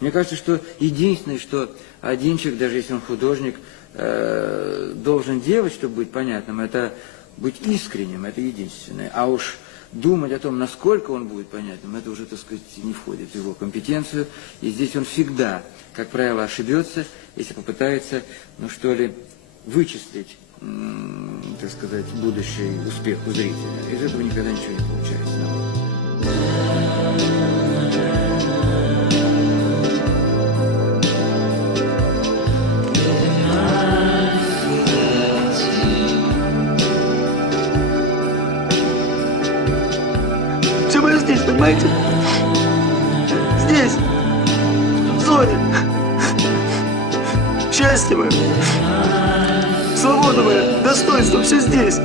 Мне кажется, что единственное, что один человек, даже если он художник, должен делать, чтобы быть понятным, это быть искренним, это единственное. А уж думать о том, насколько он будет понятным, это уже, так сказать, не входит в его компетенцию. И здесь он всегда, как правило, ошибется, если попытается, ну что ли, вычислить, так сказать, будущий успех у зрителя. Из этого никогда ничего не получается. Все мое здесь, понимаете? Здесь, в зоне. Счастье мое, свобода моя, достоинство, все здесь.